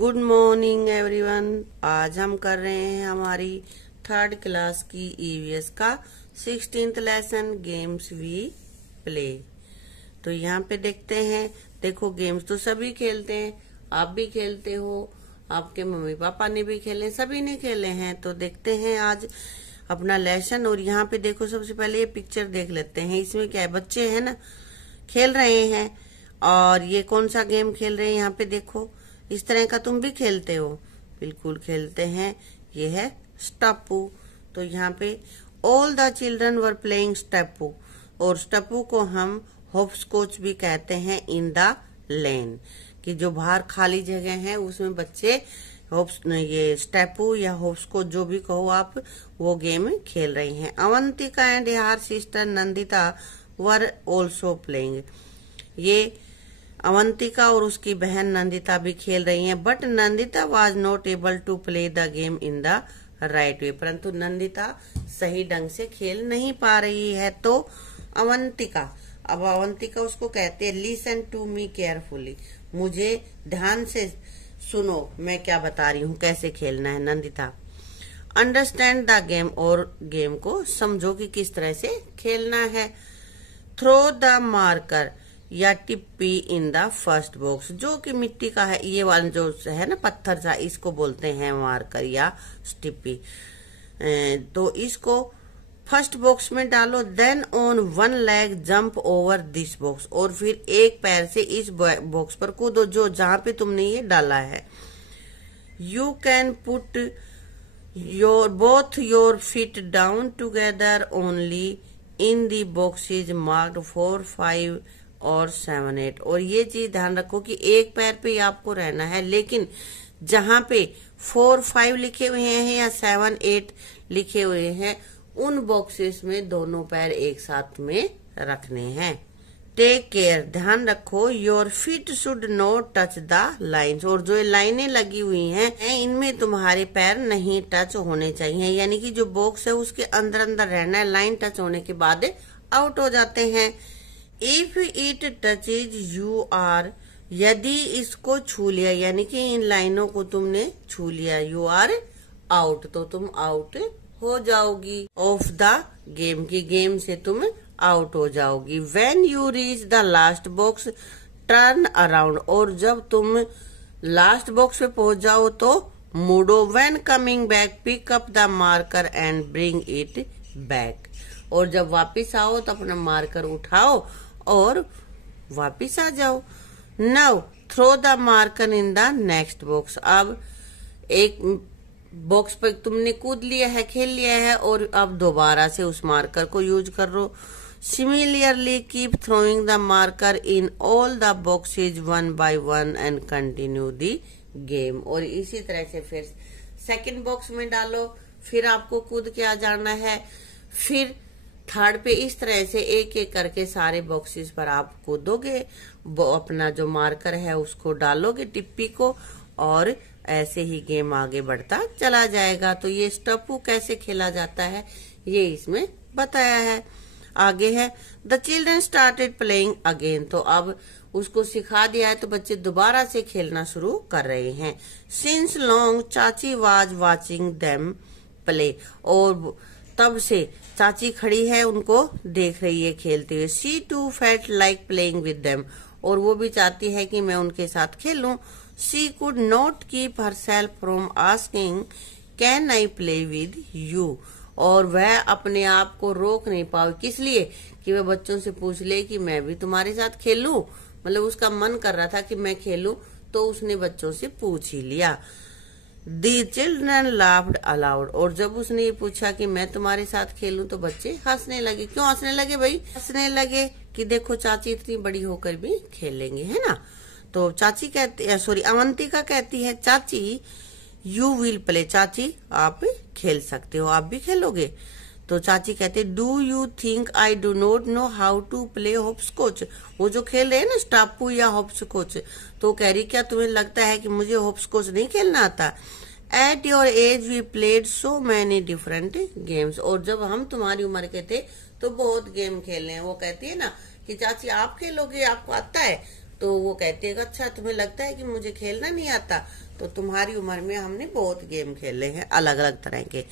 Good morning everyone. आज हम कर रहे हैं हमारी थर्ड क्लास की ईवीएस का 16th lesson games we play. तो यहाँ पे देखते हैं, देखो गेम्स तो सभी खेलते हैं, आप भी खेलते हो, आपके मम्मी पापा ने भी खेले, सभी ने खेले हैं। तो देखते हैं आज अपना लेसन। और यहाँ पे देखो, सबसे पहले ये पिक्चर देख लेते हैं। इसमें क्या है, बच्चे हैं ना, खेल रहे हैं। और ये कौन सा गेम खेल रहे हैं, यहाँ पे देखो। इस तरह का तुम भी खेलते हो? बिल्कुल खेलते हैं। ये है स्टप्पू। तो यहाँ पे all the children were playing stapoo, और स्टप्पू को हम हॉपस्कॉच भी कहते हैं इन द लेन, कि जो बाहर खाली जगह है उसमें बच्चे ये स्टप्पू या हॉपस्कॉच जो भी कहो आप, वो गेम खेल रही हैं। Avantika and her sister Nandita were also playing. ये अवंतिका और उसकी बहन नंदिता भी खेल रही हैं। But Nandita was not able to play the game in the right way, परंतु नंदिता सही ढंग से खेल नहीं पा रही है। तो अवंतिका, अब अवंतिका उसको कहते हैं लिसन टू मी केयरफुली, मुझे ध्यान से सुनो, मैं क्या बता रही हूँ, कैसे खेलना है। नंदिता अंडरस्टैंड द गेम, और गेम को समझो कि किस तरह से खेलना है। थ्रो द मार्कर या टिप्पी इन द फर्स्ट बॉक्स, जो कि मिट्टी का है, ये वाला जो है ना पत्थर सा, इसको बोलते हैं मार्कर या टिप्पी। तो इसको फर्स्ट बॉक्स में डालो। Then on one leg jump over this box, और फिर एक पैर से इस बॉक्स पर कूदो जो जहां पे तुमने ये डाला है। You can put both your feet down together only in the boxes marked 4, 5 और 7, 8। और ये चीज ध्यान रखो कि एक पैर पे आपको रहना है, लेकिन जहां पे 4, 5 लिखे हुए हैं या 7, 8 लिखे हुए हैं, उन बॉक्सेस में दोनों पैर एक साथ में रखने हैं। टेक केयर, ध्यान रखो, your feet should not touch the lines, और जो लाइनें लगी हुई हैं इनमें तुम्हारे पैर नहीं टच होने चाहिए, यानी कि जो बॉक्स है उसके अंदर अंदर रहना है। लाइन टच होने के बाद आउट हो जाते हैं। If it touches you are, यदि इसको छू लिया, यानी कि इन लाइनों को तुमने छू लिया, यू आर आउट, तो तुम आउट हो जाओगी। ऑफ द गेम, की गेम से तुम आउट हो जाओगी। When you reach the last box turn around, और जब तुम लास्ट बॉक्स पे पहुंच जाओ तो मुड़ो। When coming back pick up the marker and bring it back, और जब वापिस आओ तो अपना मार्कर उठाओ और वापिस आ जाओ। Now throw the marker in the next box, अब एक बॉक्स पर तुमने कूद लिया है, खेल लिया है, और अब दोबारा से उस मार्कर को यूज करो। Similarly keep throwing the marker in all the boxes 1 by 1 and continue the game, और इसी तरह से फिर सेकंड बॉक्स में डालो, फिर आपको कूद के आ जाना है। फिर थर्ड पे इस तरह से एक एक करके सारे बॉक्सेस पर आप कूदोगे, अपना जो मार्कर है उसको डालोगे, टिप्पी को, और ऐसे ही गेम आगे बढ़ता चला जाएगा। तो ये स्टप्पू कैसे खेला जाता है ये इसमें बताया है। आगे है the children started playing again, तो अब उसको सिखा दिया है तो बच्चे दोबारा से खेलना शुरू कर रहे हैं। सिंस लॉन्ग चाची वाज वाचिंग देम प्ले, और तब से चाची खड़ी है, उनको देख रही है खेलते हुए। She too felt like playing with them, और वो भी चाहती है कि मैं उनके साथ खेलूं। She could not keep herself from asking can I play with you, और वह अपने आप को रोक नहीं पाई, किस लिए कि वह बच्चों से पूछ ले कि मैं भी तुम्हारे साथ खेलूं, मतलब उसका मन कर रहा था कि मैं खेलूं, तो उसने बच्चों से पूछ ही लिया। The children laughed aloud, और जब उसने ये पूछा कि मैं तुम्हारे साथ खेलूं तो बच्चे हंसने लगे। क्यों हंसने लगे भाई? हंसने लगे कि देखो चाची इतनी बड़ी होकर भी खेलेंगे, है ना। तो चाची कहती है, सॉरी अवंतिका कहती है, चाची यू विल प्ले, चाची आप खेल सकते हो, आप भी खेलोगे। तो चाची कहते do you think I do not know how to play hopscotch, वो जो खेल रहे हैं ना स्टापू या हॉपस्कॉच, तो कह रही क्या तुम्हें लगता है कि मुझे हॉपस्कॉच नहीं खेलना आता? At your age we played so many different games, और जब हम तुम्हारी उम्र के थे तो बहुत गेम खेले हैं। वो कहती है ना कि चाची आप खेलोगे, आपको आता है, तो वो कहती है अच्छा तुम्हें लगता है कि मुझे खेलना नहीं आता, तो तुम्हारी उम्र में हमने बहुत गेम खेले हैं अलग अलग तरह के।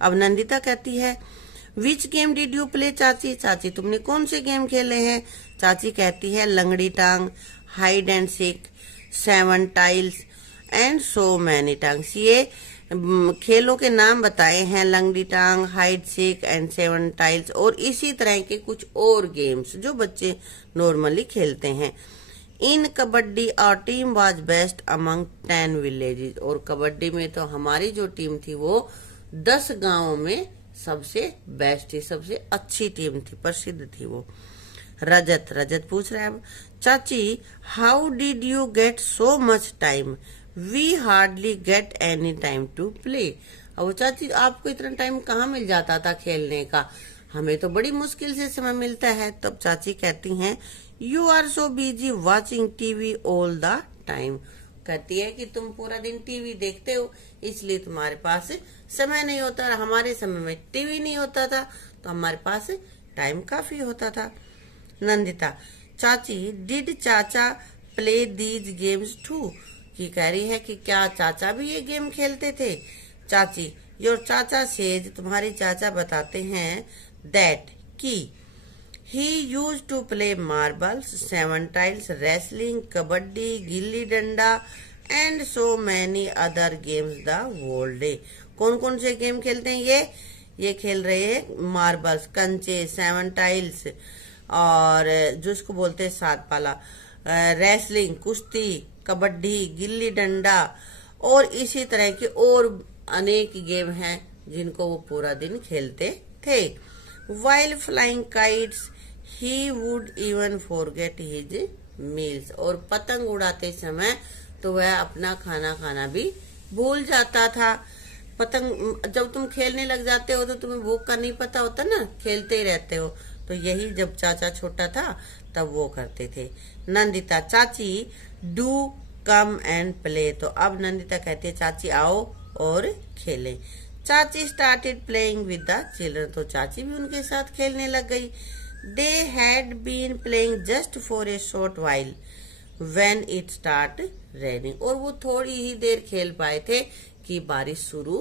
अब नंदिता कहती है which game did you play चाची, चाची तुमने कौन से गेम खेले हैं? चाची कहती है लंगड़ी टांग, hide and seek, 7 tiles and so many टांग्स। ये खेलों के नाम बताए हैं, लंगड़ी टांग, हाइड सीक एंड 7 टाइल्स, और इसी तरह के कुछ और गेम्स जो बच्चे नॉर्मली खेलते हैं। In kabaddi our team was best among 10 villages, और कबड्डी में तो हमारी जो टीम थी वो 10 गांवों में सबसे बेस्ट थी, सबसे अच्छी टीम थी, प्रसिद्ध थी वो। रजत पूछ रहा है अब चाची how did you get so much time, we hardly get any time to play. अब चाची आपको इतना टाइम कहाँ मिल जाता था खेलने का, हमें तो बड़ी मुश्किल से समय मिलता है। तब चाची कहती हैं you are so busy watching TV all the time, कहती है कि तुम पूरा दिन टीवी देखते हो इसलिए तुम्हारे पास समय नहीं होता। हमारे समय में टीवी नहीं होता था तो हमारे पास टाइम काफी होता था। नंदिता चाची डिड चाचा प्ले दीज गेम्स टू, की कह रही है कि क्या चाचा भी ये गेम खेलते थे? चाची योर चाचा सेज, तुम्हारे चाचा बताते हैं दैट की he used to play marbles, 7 tiles, wrestling, kabaddi, gilli danda and so many other games the whole day. कौन कौन से गेम खेलते हैं ये खेल रहे हैं मार्बल्स, कंचे, 7 टाइल्स, और जो इसको बोलते हैं 7 पाला, रेसलिंग कुश्ती, कबड्डी, गिल्ली डंडा, और इसी तरह के और अनेक गेम हैं जिनको वो पूरा दिन खेलते थे। While flying kites he would even forget his meals, और पतंग उड़ाते समय तो वह अपना खाना खाना भी भूल जाता था। पतंग जब तुम खेलने लग जाते हो तो तुम्हें भूख का नहीं पता होता ना, खेलते ही रहते हो, तो यही जब चाचा छोटा था तब वो करते थे। नंदिता चाची डू कम एंड प्ले, तो अब नंदिता कहती है चाची आओ और खेलें। चाची started playing with the children, तो चाची भी उनके साथ खेलने लग गई। They had been playing just for a short while when it start raining, और वो थोड़ी ही देर खेल पाए थे कि बारिश शुरू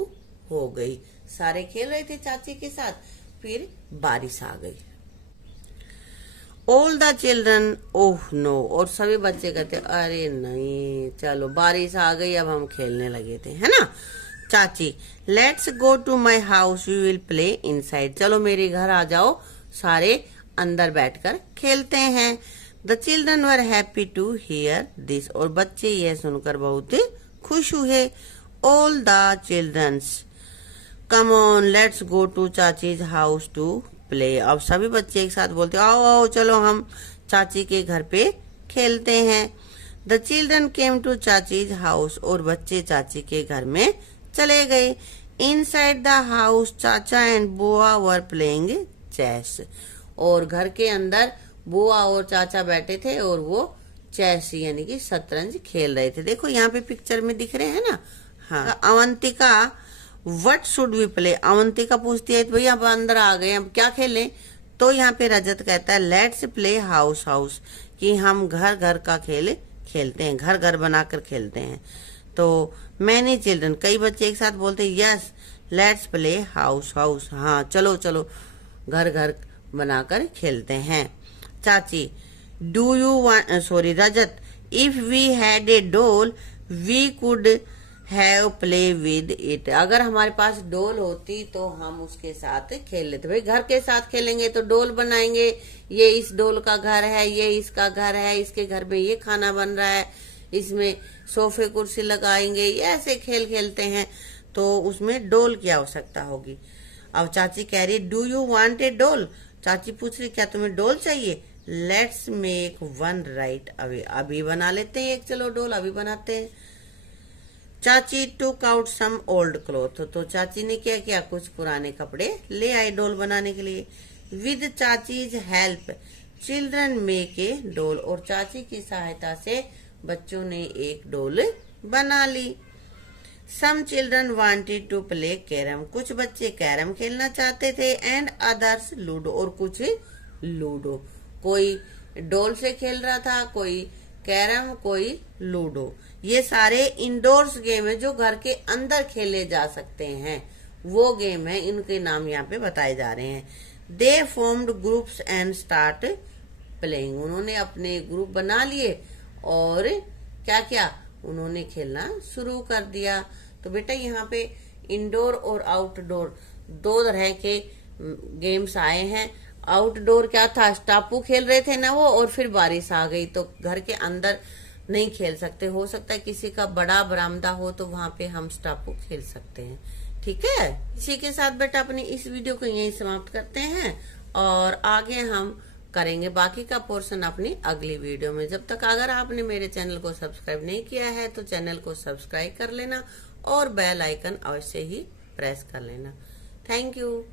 हो गई। सारे खेल रहे थे चाची के साथ, फिर बारिश आ गई। All the children oh no, और सभी बच्चे कहते अरे नहीं चलो बारिश आ गई अब हम खेलने लगे थे, है ना। चाची let's go to my house we will play inside, चलो मेरे घर आ जाओ सारे अंदर बैठकर खेलते हैं। The children were happy to hear this, और बच्चे यह सुनकर बहुत खुश हुए। All the childrens come on let's go to chachi's house to play, अब सभी बच्चे एक साथ बोलते आओ आओ चलो हम चाची के घर पे खेलते हैं। The children came to chachi's house, और बच्चे चाची के घर में चले गए। Inside the house chacha and bua were playing chess, और घर के अंदर बुआ और चाचा बैठे थे और वो चेस यानी कि शतरंज खेल रहे थे। देखो यहाँ पे पिक्चर में दिख रहे हैं ना। हाँ, Avantika what should we play, Avantika पूछती है तो भैया अब अंदर आ गए अब क्या खेलें, तो यहाँ पे रजत कहता है लेट्स प्ले हाउस हाउस, कि हम घर घर का खेल खेलते हैं, घर घर बनाकर खेलते हैं। तो मैनी चिल्ड्रन, कई बच्चे एक साथ बोलते हैं yes let's play house house, हाँ चलो चलो घर घर बनाकर खेलते हैं। चाची do you want, sorry Rajat, if we had a doll we could have play with it, अगर हमारे पास डोल होती तो हम उसके साथ खेल लेते। भाई घर के साथ खेलेंगे तो डोल बनाएंगे, ये इस डोल का घर है, ये इसका घर है, इसके घर में ये खाना बन रहा है, इसमें सोफे कुर्सी लगाएंगे, ये ऐसे खेल खेलते हैं, तो उसमें डोल की आवश्यकता होगी। अब चाची कह रही डू यू वांट ए डोल, चाची पूछ रही क्या तुम्हें डोल चाहिए? Let's make one right away, अभी बना लेते हैं एक, चलो डोल अभी बनाते हैं। चाची took out some old cloth, तो चाची ने क्या किया कुछ पुराने कपड़े ले आए डोल बनाने के लिए। With chachi's help children make a doll, और चाची की सहायता से बच्चों ने एक डोल बना ली। Some children wanted to play carrom, कुछ बच्चे कैरम खेलना चाहते थे। एंड अदर्स लूडो, और कुछ लूडो, कोई डोल से खेल रहा था, कोई कैरम, कोई लूडो। ये सारे इंडोर्स गेम है जो घर के अंदर खेले जा सकते हैं, वो गेम है, इनके नाम यहाँ पे बताए जा रहे हैं। दे formed groups and start playing. उन्होंने अपने ग्रुप बना लिए और क्या किया, उन्होंने खेलना शुरू कर दिया। तो बेटा यहाँ पे इंडोर और आउटडोर दो तरह के गेम्स आए हैं। आउटडोर क्या था, स्टापू खेल रहे थे ना वो, और फिर बारिश आ गई तो घर के अंदर नहीं खेल सकते। हो सकता है किसी का बड़ा बरामदा हो तो वहां पे हम स्टापू खेल सकते हैं। ठीक है, इसी के साथ बेटा अपनी इस वीडियो को यहीं समाप्त करते हैं और आगे हम करेंगे बाकी का पोर्शन अपनी अगली वीडियो में। जब तक अगर आपने मेरे चैनल को सब्सक्राइब नहीं किया है तो चैनल को सब्सक्राइब कर लेना और बेल आइकन अवश्य ही प्रेस कर लेना। Thank you.